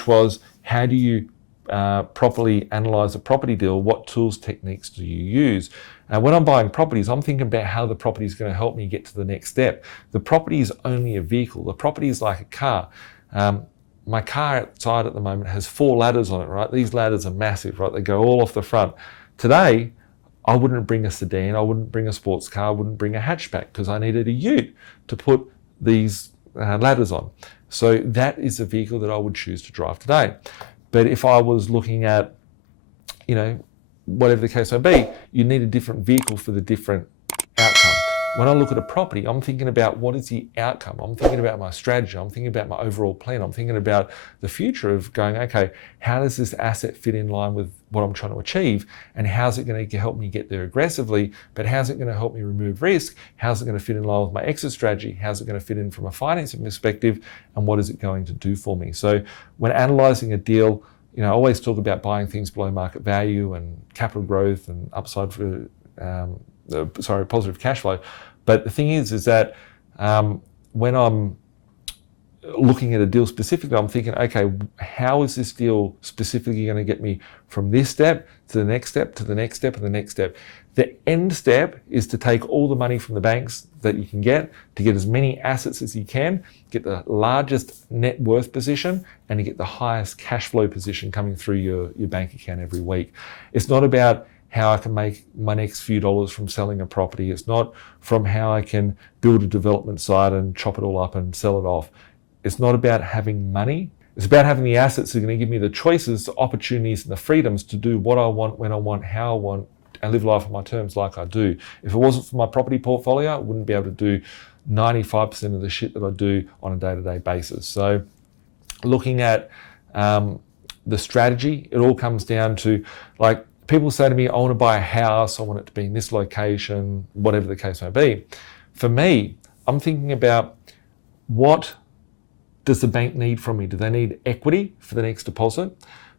which was how do you properly analyse a property deal? What tools, techniques do you use? When I'm buying properties, I'm thinking about how the property is going to help me get to the next step. The property is only a vehicle. The property is like a car. My car outside at the moment has 4 ladders on it, right? These ladders are massive, right? They go all off the front. Today, I wouldn't bring a sedan, I wouldn't bring a sports car, I wouldn't bring a hatchback because I needed a ute to put these ladders on. So that is a vehicle that I would choose to drive today. But if I was looking at, whatever the case may be, you need a different vehicle for the different outcome. When I look at a property, I'm thinking about what is the outcome. I'm thinking about my strategy. I'm thinking about my overall plan. I'm thinking about the future of going, okay, how does this asset fit in line with what I'm trying to achieve? And how's it going to help me get there aggressively? But how's it going to help me remove risk? How's it going to fit in line with my exit strategy? How's it going to fit in from a financing perspective? And what is it going to do for me? So when analyzing a deal, I always talk about buying things below market value and capital growth and upside for, positive cash flow. But the thing is that when I'm looking at a deal specifically, I'm thinking, okay, how is this deal specifically going to get me from this step to the next step, to the next step, and the next step? The end step is to take all the money from the banks that you can get, to get as many assets as you can, get the largest net worth position, and to get the highest cash flow position coming through your bank account every week. It's not about how I can make my next few dollars from selling a property. It's not from how I can build a development site and chop it all up and sell it off. It's not about having money. It's about having the assets that are going to give me the choices, the opportunities, and the freedoms to do what I want, when I want, how I want, and live life on my terms like I do. If it wasn't for my property portfolio, I wouldn't be able to do 95% of the shit that I do on a day-to-day basis. So looking at the strategy, it all comes down to, like, people say to me, I want to buy a house, I want it to be in this location, whatever the case may be. For me, I'm thinking about, what does the bank need from me? Do they need equity for the next deposit?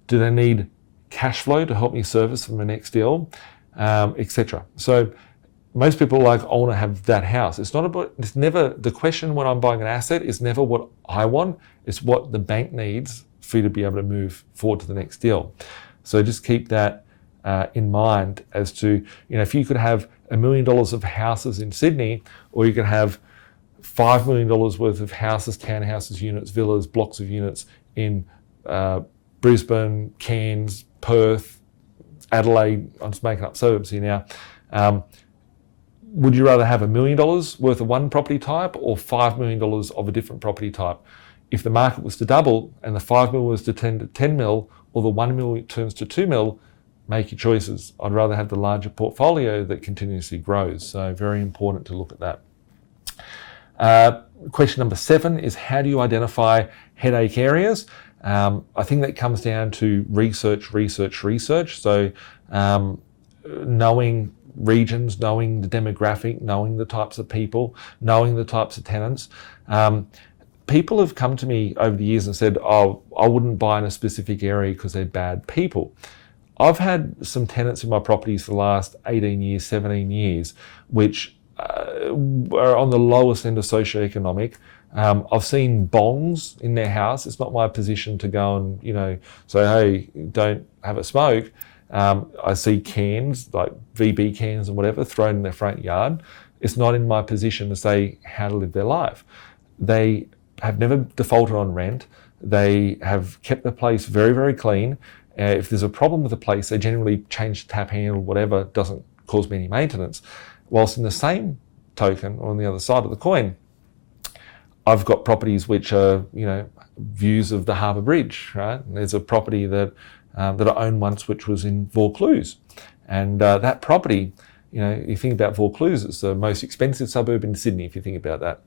Do they need cash flow to help me service from the next deal, etc.? So most people are like, I want to have that house. It's never, the question when I'm buying an asset is never what I want, it's what the bank needs for you to be able to move forward to the next deal. So just keep that in mind as to, if you could have $1 million of houses in Sydney, or you could have $5 million worth of houses, townhouses, units, villas, blocks of units in Brisbane, Cairns, Perth, Adelaide, I'm just making up suburbs here now. Would you rather have $1 million worth of one property type, or $5 million of a different property type? If the market was to double and the 5 mil was to 10 mil, or the 1 mil turns to 2 mil, make your choices. I'd rather have the larger portfolio that continuously grows. So very important to look at that. Question number 7 is, how do you identify headache areas? I think that comes down to research. So knowing regions, knowing the demographic, knowing the types of people, knowing the types of tenants. People have come to me over the years and said, oh, I wouldn't buy in a specific area because they're bad people. I've had some tenants in my properties for the last 18 years, 17 years, which are on the lowest end of socioeconomic. I've seen bongs in their house. It's not my position to go and, say, hey, don't have a smoke. I see cans, like VB cans and whatever, thrown in their front yard. It's not in my position to say how to live their life. They have never defaulted on rent. They have kept the place very, very clean. If there's a problem with the place, they generally change the tap handle, whatever, doesn't cause me any maintenance. Whilst in the same token, on the other side of the coin, I've got properties which are, views of the Harbour Bridge, right? And there's a property that I owned once, which was in Vaucluse. And that property, you think about Vaucluse, it's the most expensive suburb in Sydney, if you think about that.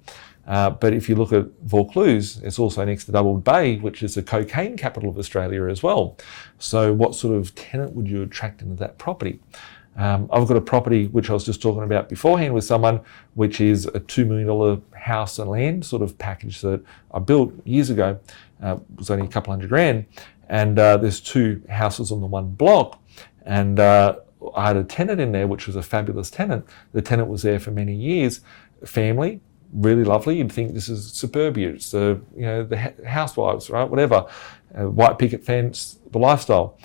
But if you look at Vaucluse, it's also next to Double Bay, which is the cocaine capital of Australia as well. So what sort of tenant would you attract into that property? I've got a property which I was just talking about beforehand with someone, which is a $2 million house and land sort of package that I built years ago. It was only a couple $100,000. And there's 2 houses on the one block. And I had a tenant in there, which was a fabulous tenant. The tenant was there for many years, family, really lovely. You'd think this is suburbia. It's the housewives, right? Whatever, white picket fence, the lifestyle.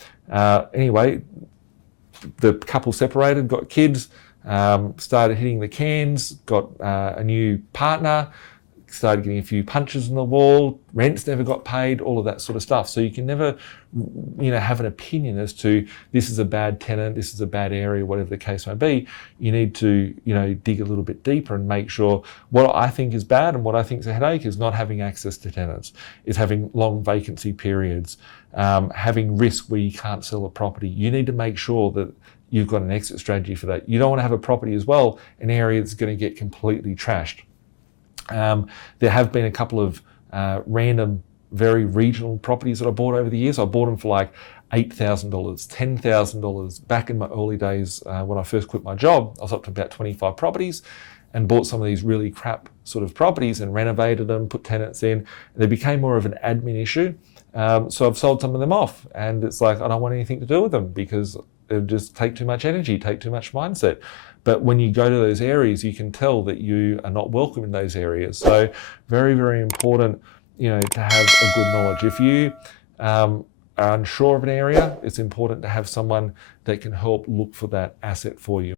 Anyway, the couple separated, got kids, started hitting the cans, got a new partner, started getting a few punches in the wall, rents never got paid, all of that sort of stuff. So you can never, have an opinion as to this is a bad tenant, this is a bad area, whatever the case may be. You need to, dig a little bit deeper and make sure what I think is bad and what I think is a headache is not having access to tenants, is having long vacancy periods, having risk where you can't sell a property. You need to make sure that you've got an exit strategy for that. You don't want to have a property as well, an area that's going to get completely trashed. There have been a couple of random, very regional properties that I bought over the years. I bought them for like $8,000, $10,000. Back in my early days when I first quit my job, I was up to about 25 properties and bought some of these really crap sort of properties and renovated them, put tenants in. They became more of an admin issue. So I've sold some of them off, and it's like I don't want anything to do with them because it just take too much energy, take too much mindset. But when you go to those areas, you can tell that you are not welcome in those areas. So very, very important, to have a good knowledge. If you are unsure of an area, it's important to have someone that can help look for that asset for you.